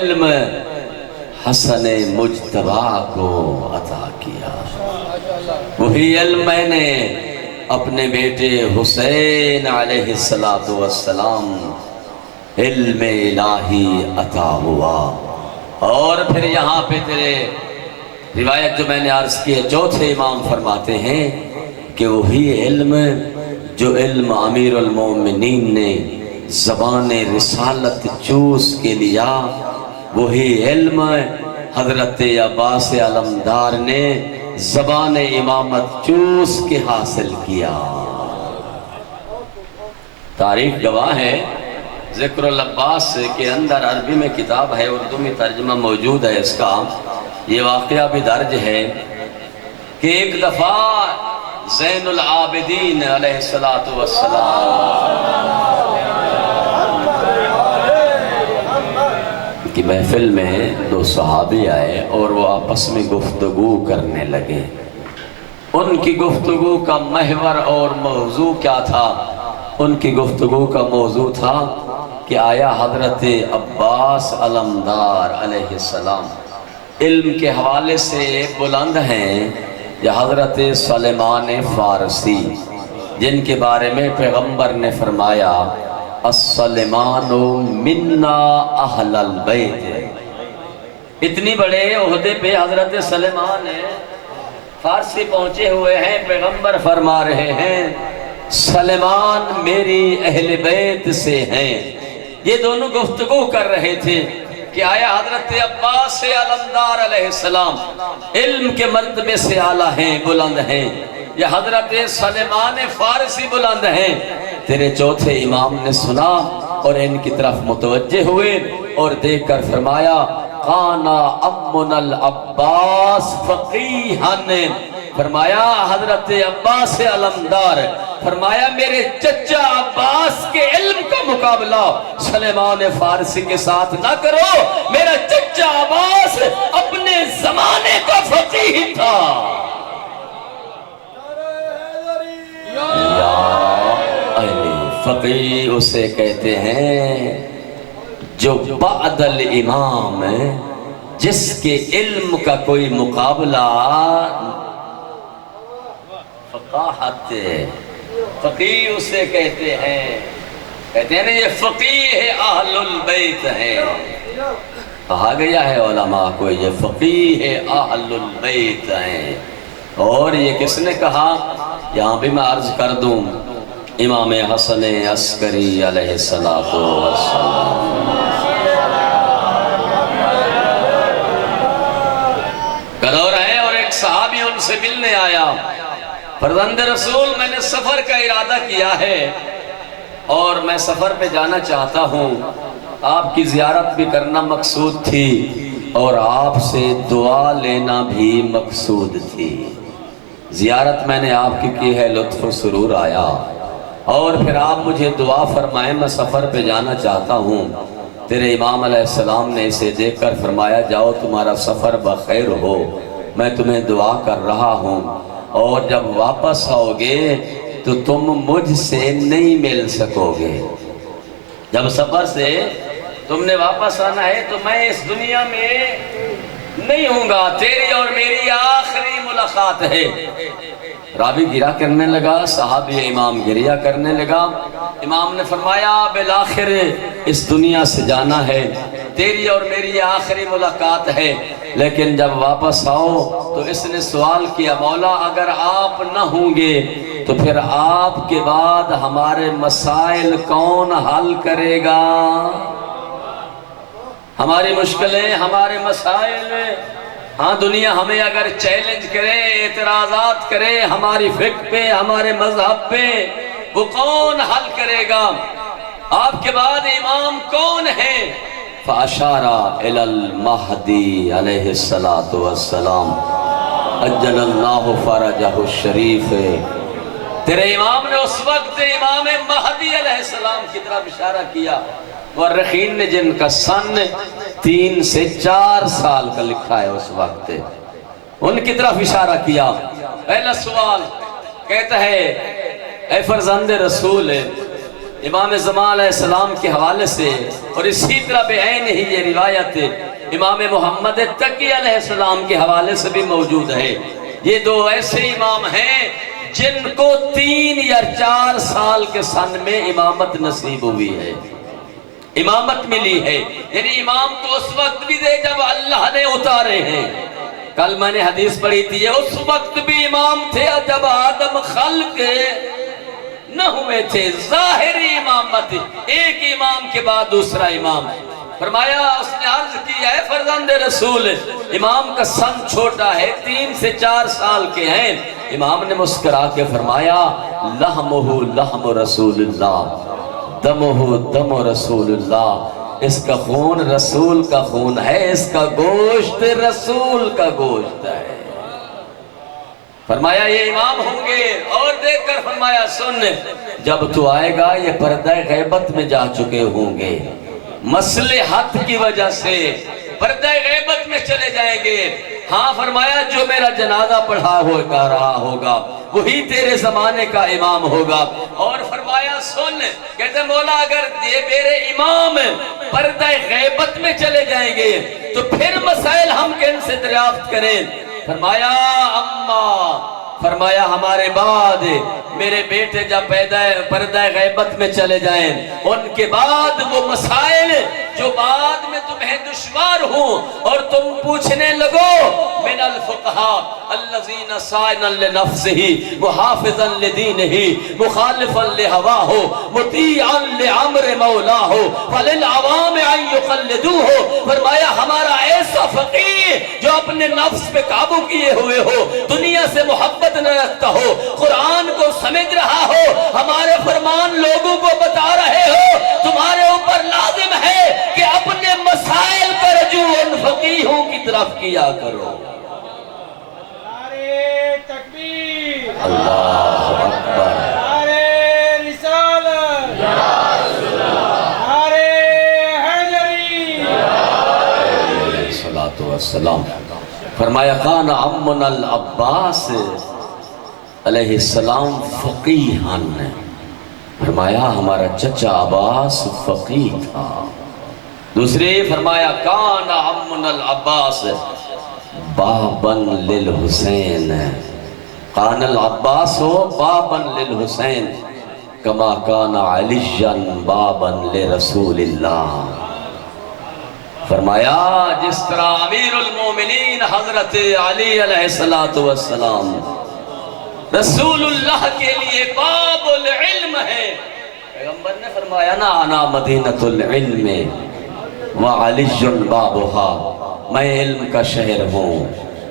علم حسن مجتبی کو عطا کیا، وہی علم میں نے اپنے بیٹے حسین علیہ السلام علم الہی عطا ہوا۔ اور پھر یہاں پہ تیرے روایت جو میں نے عرض کی ہے، چوتھے امام فرماتے ہیں کہ وہی علم جو علم امیر المومنین نے زبان رسالت چوس کے لیا، وہی علم حضرت عباس علمدار نے زبان امامت چوس کے حاصل کیا۔ تاریخ گواہ ہے، ذکر العباس کے اندر عربی میں کتاب ہے، اردو میں ترجمہ موجود ہے اس کا، یہ واقعہ بھی درج ہے کہ ایک دفعہ زین العابدین علیہ السلام کی محفل میں دو صحابی آئے اور وہ آپس میں گفتگو کرنے لگے۔ ان کی گفتگو کا محور اور موضوع کیا تھا؟ ان کی گفتگو کا موضوع تھا کہ آیا حضرت عباس علمدار علیہ السلام علم کے حوالے سے بلند ہیں یا حضرت سلیمان فارسی، جن کے بارے میں پیغمبر نے فرمایا السلیمان منا اہل البیت، اتنی بڑے عہدے پہ حضرت سلیمان فارسی پہنچے ہوئے ہیں، پیغمبر فرما رہے ہیں سلیمان میری اہل بیت سے ہیں۔ یہ دونوں گفتگو کر رہے تھے کہ آیا حضرت عباس علمدار علیہ السلام علم کے مرتبے سے اعلیٰ ہیں، بلند ہیں، یا حضرت سلیمان فارسی بلند ہیں؟ تیرے چوتھے امام نے سنا اور ان کی طرف متوجہ ہوئے اور دیکھ کر فرمایا قانا امنا العباس فقیہن، فرمایا حضرت عباس علمدار، فرمایا میرے چچا عباس کے علم کا مقابلہ سلیمان فارسی کے ساتھ نہ کرو، میرا چچا عباس اپنے زمانے کا فقیہ تھا۔ فقیہ اسے کہتے ہیں جو بعد الامام، جس کے علم کا کوئی مقابلہ فقاہت، فقیہ اسے کہتے ہیں نا، یہ فقیہ اہل البیت ہیں، کہا گیا ہے علماء کو یہ فقیہ اہل البیت ہیں۔ اور یہ کس نے کہا؟ یہاں بھی میں عرض کر دوں، امام حسن عسکری علیہ السلام گدور ہے، اور ایک صحابی ان سے ملنے آیا، فرزند رسول میں نے سفر کا ارادہ کیا ہے اور میں سفر پہ جانا چاہتا ہوں، آپ کی زیارت بھی کرنا مقصود تھی اور آپ سے دعا لینا بھی مقصود تھی۔ زیارت میں نے آپ کی ہے، لطف و سرور آیا، اور پھر آپ مجھے دعا فرمائیں، میں سفر پہ جانا چاہتا ہوں۔ تیرے امام علیہ السلام نے اسے دیکھ کر فرمایا جاؤ تمہارا سفر بخیر ہو، میں تمہیں دعا کر رہا ہوں، اور جب واپس آؤ گے تو تم مجھ سے نہیں مل سکو گے۔ جب سفر سے تم نے واپس آنا ہے تو میں اس دنیا میں نہیں ہوں گا، تیری اور میری آخری ملاقات ہے۔ راوی گرا کرنے لگا، صحابی امام گریا کرنے لگا۔ امام نے فرمایا بالآخر اس دنیا سے جانا ہے، تیری اور میری آخری ملاقات ہے، لیکن جب واپس آؤ تو اس نے سوال کیا مولا اگر آپ نہ ہوں گے تو پھر آپ کے بعد ہمارے مسائل کون حل کرے گا؟ ہماری مشکلیں، ہمارے مسائل، ہاں دنیا ہمیں اگر چیلنج کرے، اعتراضات کرے ہماری فقہ پہ، ہمارے مذہب پہ، وہ کون حل کرے گا؟ آپ کے بعد امام کون ہے؟ فاشارہ الی المہدی علیہ السلام اجل اللہ فرجہ الشریف۔ تیرے امام نے اس وقت امام مہدی علیہ السلام کی طرف اشارہ کیا، مورخین نے جن کا سن 3 سے 4 سال کا لکھا ہے اس وقت، ان کی طرف اشارہ کیا۔ پہلا سوال کہتا ہے اے فرزند رسول امام زمان علیہ السلام کے حوالے سے، اور اسی طرح بعین ہی یہ روایت امام محمد تقی علیہ السلام کے حوالے سے بھی موجود ہے۔ یہ دو ایسے امام ہیں جن کو 3 یا 4 سال کے سن میں امامت نصیب ہوئی ہے، امامت ملی ہے۔ یعنی امام تو اس وقت بھی دے جب اللہ نے اتارے ہیں۔ کل میں نے حدیث پڑھی تھی، اس وقت بھی امام تھے جب آدم خلق نہ ہوئے تھے، ظاہری امامت، ایک امام کے بعد دوسرا امام۔ فرمایا، اس نے عرض کی ہے فرزند رسول، امام کا سن چھوٹا ہے، 3 سے 4 سال کے ہیں۔ امام نے مسکرا کے فرمایا، لحمہ لحم رسول اللہ، دمہ دم رسول اللہ، اس کا خون رسول کا خون ہے، اس کا گوشت رسول کا گوشت ہے۔ فرمایا یہ امام ہوں گے، اور دیکھ کر فرمایا سن، جب تو آئے گا یہ پردہ غیبت میں جا چکے ہوں گے، مصلحت کی وجہ سے پردہ غیبت میں چلے جائیں گے۔ ہاں فرمایا جو میرا جنازہ پڑھا ہوگا رہا ہوگا وہی تیرے زمانے کا امام ہوگا۔ اور فرمایا سن، کہتے مولا اگر یہ میرے امام پردہ غیبت میں چلے جائیں گے تو پھر مسائل ہم کن سے دریافت کریں؟ فرمایا اما، فرمایا ہمارے بعد میرے بیٹے جب پردہ غیبت میں چلے جائیں، ان کے بعد وہ مسائل جو بعد میں تمہیں دشوار ہوں اور تم پوچھنے لگو، من الفقہاء الذین صائنا لنفسہ محافظا لدینہ مخالفا لہواہ مطیعا لعمر مولاہ فللعوام ان یقلدوہ۔ فرمایا ہمارا ایسا فقیہ جو اپنے نفس پہ قابو کیے ہوئے ہو، دنیا سے محبت نہ رکھتا ہو، قرآن کو سمجھ رہا ہو، ہمارے فرمان لوگوں کو بتا رہے ہو، تمہارے اوپر لازم ہے کہ اپنے مسائل پر رجوع ان فقیہوں کی طرف کیا کرو۔ نعرہ تکبیر، اللہ اکبر، نعرہ رسالت، نعرہ حیدری، صلاۃ والسلام۔ فرمایا کان عمنا العباس علیہ السلام فقیہن، فرمایا ہمارا چچا عباس فقیہ تھا۔ دوسرے فرمایا کان عمنا العباس بابن للحسین، کان العباس بابن للحسین کما کان علی بابن لرسول اللہ۔ فرمایا جس طرح امیر المومنین حضرت علی علیہ السلام رسول اللہ کے لیے باب العلم ہے، پیغمبر نے فرمایا نا انا مدینۃ العلم وعلی بابها، میں علم کا شہر ہوں،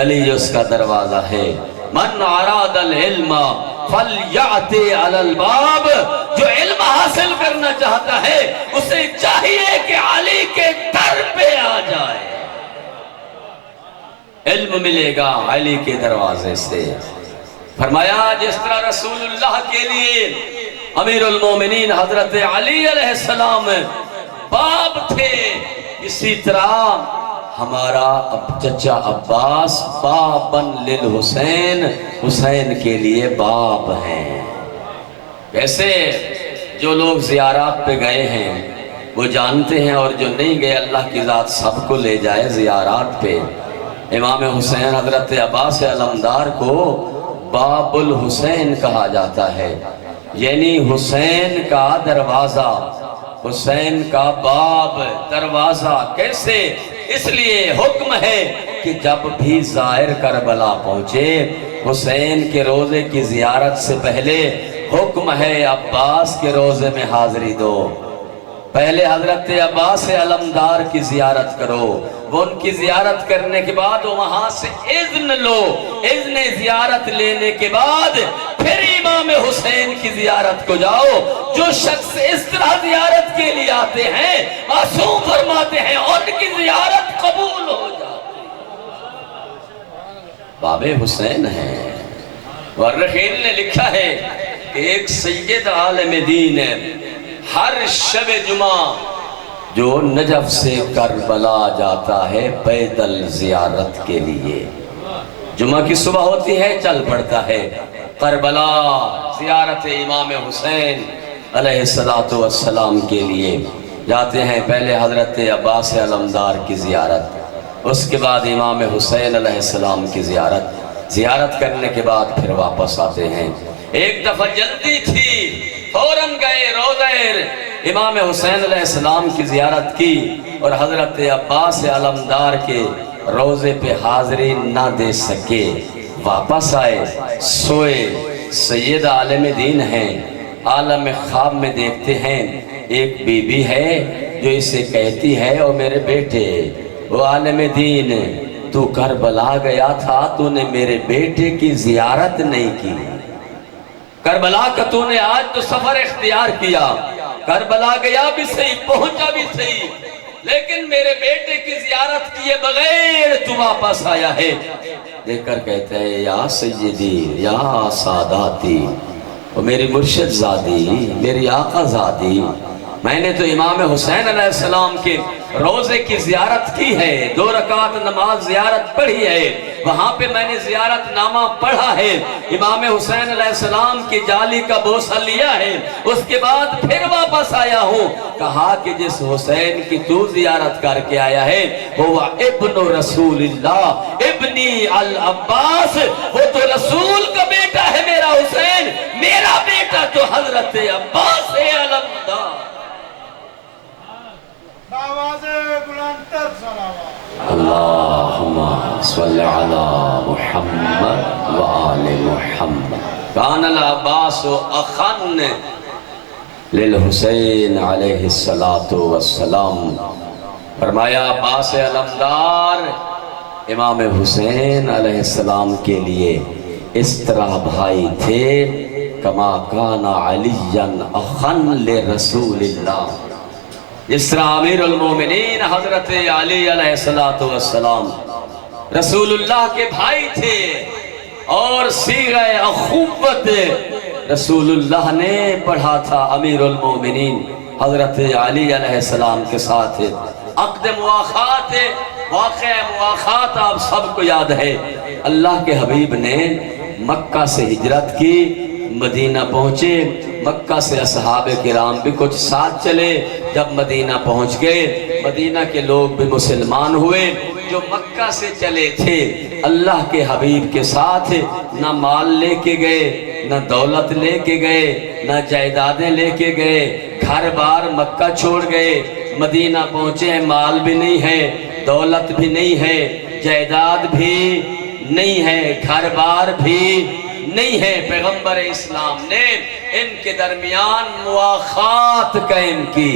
علی اس کا دروازہ ہے۔ من اراد العلم فلیأتی علی الباب، جو علم حاصل کرنا چاہتا ہے اسے چاہیے کہ علی کے در پہ آ جائے، علم ملے گا علی کے دروازے سے۔ فرمایا جس طرح رسول اللہ کے لیے امیر المومنین حضرت علی علیہ السلام باب تھے، اسی طرح ہمارا چچا عباس بابن للحسین، حسین کے لیے باب ہیں۔ ویسے جو لوگ زیارات پہ گئے ہیں وہ جانتے ہیں، اور جو نہیں گئے اللہ کی ذات سب کو لے جائے زیارات پہ۔ امام حسین حضرت عباس علمدار کو باب الحسین کہا جاتا ہے، یعنی حسین کا دروازہ، حسین کا باب، دروازہ۔ کیسے؟ اس لیے حکم ہے کہ جب بھی زائر کربلا پہنچے حسین کے روزے کی زیارت سے پہلے حکم ہے عباس کے روزے میں حاضری دو، پہلے حضرت عباس علمدار کی زیارت کرو، وہ ان کی زیارت کرنے کے بعد وہاں سے اذن لو، اذن زیارت لینے کے بعد پھر امام حسین کی زیارت کو جاؤ۔ جو شخص اس طرح زیارت کے لیے آتے ہیں معصوم فرماتے ہیں ان کی زیارت قبول ہو جاتی۔ باب حسین ہے۔ ورخین نے لکھا ہے کہ ایک سید عالم دین ہے، ہر شب جمعہ جو نجف سے کربلا جاتا ہے پیدل زیارت کے لیے، جمعہ کی صبح ہوتی ہے چل پڑتا ہے کربلا زیارت امام حسین، علیہ السلام کے لیے جاتے ہیں۔ پہلے حضرت عباس علمدار کی زیارت، اس کے بعد امام حسین علیہ السلام کی زیارت کرنے کے بعد پھر واپس آتے ہیں۔ ایک دفعہ جلدی تھی، فوراً گئے روضہ امام حسین علیہ السلام کی زیارت کی، اور حضرت عباس علمدار کے روضے پہ حاضری نہ دے سکے، واپس آئے، سوئے۔ سید عالم دین ہیں، عالم خواب میں دیکھتے ہیں ایک بی بی ہے جو اسے کہتی ہے، او میرے بیٹے، وہ عالم دین، تو کربلا گیا تھا، تو نے میرے بیٹے کی زیارت نہیں کی۔ کربلا کا تو نے آج تو سفر اختیار کیا، کربلا گیا بھی صحیح، پہنچا بھی صحیح، لیکن میرے بیٹے کی زیارت کیے بغیر تو واپس آیا ہے۔ دیکھ کر کہتے ہیں یا سیدی یا ساداتی، وہ میری مرشد زادی، میری آقا زادی، میں نے تو امام حسین علیہ السلام کے روزے کی زیارت کی ہے، 2 رکعت نماز زیارت پڑھی ہے، وہاں پہ میں نے زیارت نامہ پڑھا ہے، امام حسین علیہ السلام کی جالی کا بوسہ لیا ہے، اس کے بعد پھر واپس آیا ہوں۔ کہا کہ جس حسین کی تو زیارت کر کے آیا ہے وہ ابن رسول اللہ، ابنی العباس، وہ تو رسول کا بیٹا ہے میرا حسین، میرا بیٹا تو حضرت عباس علمدار۔ آواز بلند تر صلوات۔ اللہم صلی علی محمد وآل محمد۔ کان العباس اخن للحسین علیہ السلام، فرمایا عباس علمدار امام حسین علیہ السلام کے لیے اس طرح بھائی تھے، کما کان علی اخن لرسول اللہ، اس طرح امیر المومنین حضرت علی علیہ السلام رسول اللہ کے بھائی تھے، اور صیغہ اخوت رسول اللہ نے پڑھا تھا امیر المومنین حضرت علی علیہ السلام کے ساتھ۔ عقد مواخات، واقعہ مواخات آپ سب کو یاد ہے، اللہ کے حبیب نے مکہ سے ہجرت کی، مدینہ پہنچے، مکہ سے اصحاب کرام بھی کچھ ساتھ چلے، جب مدینہ پہنچ گئے، مدینہ کے لوگ بھی مسلمان ہوئے۔ جو مکہ سے چلے تھے اللہ کے حبیب کے ساتھ نہ مال لے کے گئے، نہ دولت لے کے گئے، نہ جائیدادیں لے کے گئے، گھر بار مکہ چھوڑ گئے، مدینہ پہنچے ہیں، مال بھی نہیں ہے، دولت بھی نہیں ہے، جائیداد بھی نہیں ہے، گھر بار بھی نہیں ہے۔ پیغمبر اسلام نے ان کے درمیان مواخات قائم کی،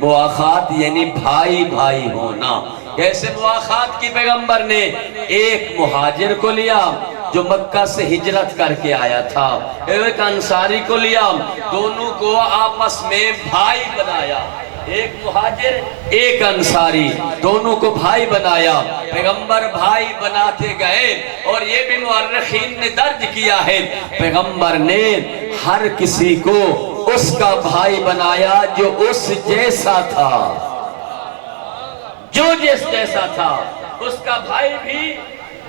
مواخات یعنی بھائی بھائی ہونا۔ کیسے مواخات کی؟ پیغمبر نے ایک مہاجر کو لیا جو مکہ سے ہجرت کر کے آیا تھا، ایک انصاری کو لیا، دونوں کو آپس میں بھائی بنایا، ایک مہاجر ایک انصاری، دونوں کو بھائی بنایا۔ پیغمبر بھائی بناتے گئے، اور یہ بھی مورخین نے درج کیا ہے، پیغمبر نے ہر کسی کو اس کا بھائی بنایا جو اس جیسا تھا، جو جس جیسا تھا اس کا بھائی بھی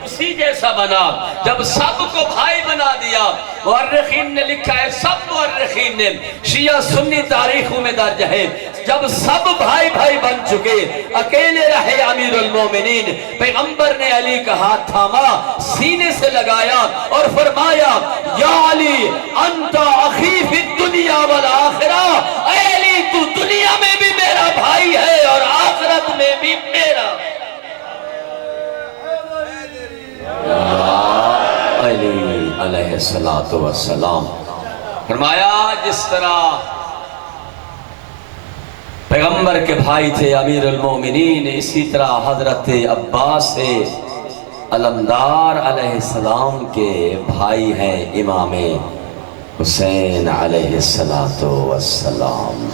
اسی جیسا بنا۔ جب سب کو بھائی بنا دیا، مورخین نے لکھا ہے، سب مورخین نے، شیعہ سنی تاریخوں میں درج ہے، جب سب بھائی بھائی بن چکے، اکیلے رہے امیر المومنین، پیغمبر نے علی کا ہاتھ تھاما، سینے سے لگایا اور فرمایا یا علی انت اخی فی الدنیا والآخرہ، اے علی تو دنیا میں بھی میرا بھائی ہے اور آخرت میں بھی میرا۔ علی علیہ السلام فرمایا جس طرح پیغمبر کے بھائی تھے امیر المومنین، اسی طرح حضرت عباس علمدار علیہ السلام کے بھائی ہیں امام حسین علیہ السلام۔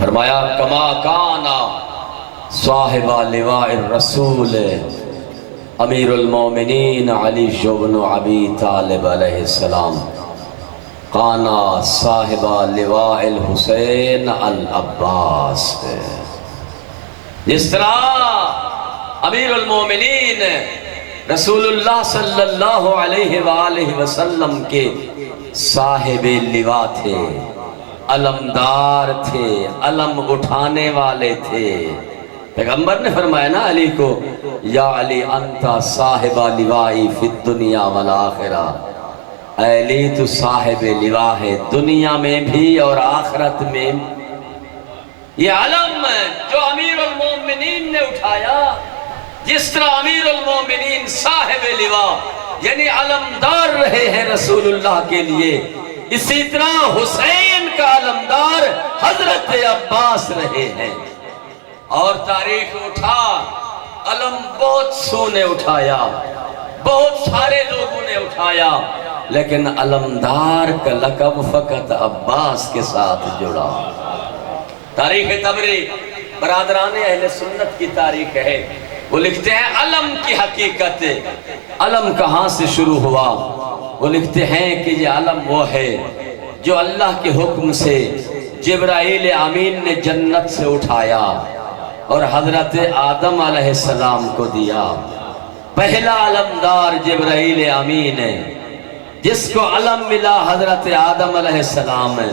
فرمایا کما کانا صاحب لواء الرسول امیر المومنین علی بن ابی طالب علیہ السلام، کانا صاحب لواء الحسین العباس۔ جس طرح امیر المومنین رسول اللہ صلی اللہ علیہ وآلہ وسلم کے صاحب لواء تھے، علمدار تھے، علم اٹھانے والے تھے۔ پیغمبر نے فرمایا نا علی کو، یا علی انتا صاحب لوائی فی الدنیا والآخرہ، اے علی تو صاحب لوا ہے دنیا میں بھی اور آخرت میں۔ یہ علم ہے جو امیر المومنین نے اٹھایا، جس طرح امیر المومنین صاحب لوا یعنی علمدار رہے ہیں رسول اللہ کے لیے، اسی طرح حسین کا علمدار حضرت عباس رہے ہیں۔ اور تاریخ اٹھا، علم بہت سو نے اٹھایا، بہت سارے لوگوں نے اٹھایا، لیکن علمدار کا لقب فقط عباس کے ساتھ جڑا۔ تاریخ طبری برادران اہل سنت کی تاریخ ہے، وہ لکھتے ہیں علم کی حقیقت، علم کہاں سے شروع ہوا؟ وہ لکھتے ہیں کہ یہ علم وہ ہے جو اللہ کے حکم سے جبرائیل امین نے جنت سے اٹھایا اور حضرت آدم علیہ السلام کو دیا۔ پہلا علمدار جبرائیل امین ہے، جس کو علم ملا حضرت آدم علیہ السلام ہے۔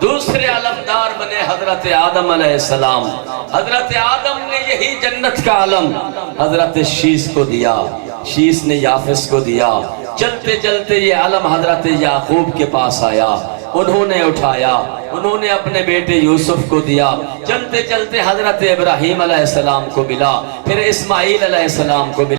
دوسرے علمدار بنے حضرت آدم علیہ السلام۔ حضرت آدم نے یہی جنت کا علم حضرت شیس کو دیا، شیس نے یافس کو دیا۔ چلتے چلتے یہ علم حضرت یعقوب کے پاس آیا، انہوں نے اٹھایا، انہوں نے اپنے بیٹے یوسف کو دیا۔ چلتے چلتے حضرت ابراہیم علیہ السلام کو ملا، پھر اسماعیل علیہ السلام کو ملا۔